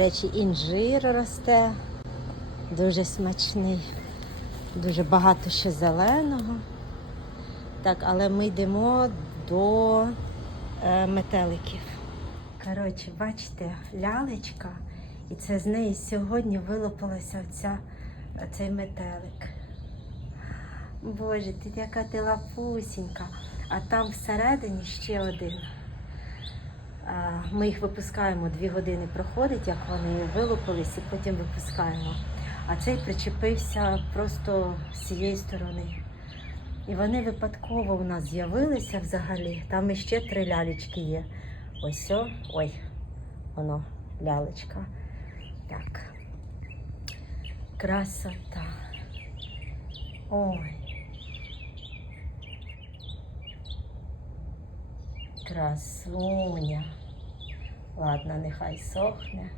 До речі, інжир росте, дуже смачний, дуже багато ще зеленого. Так, але ми йдемо до е, метеликів. Коротше, бачите, лялечка, і це з неї сьогодні вилопалася оця, оцей метелик. Боже, ти яка ти лапусінька, а там всередині ще один. А, Ми їх випускаємо, дві години проходить, як вони вилупились, і потім випускаємо. А цей причепився просто з цієї сторони. І вони випадково у нас з'явилися взагалі. Там іще три лялечки є. Ось о, ой, воно, лялечка. Так. Красота. Ой. Красуня. Ладно, нехай сохне.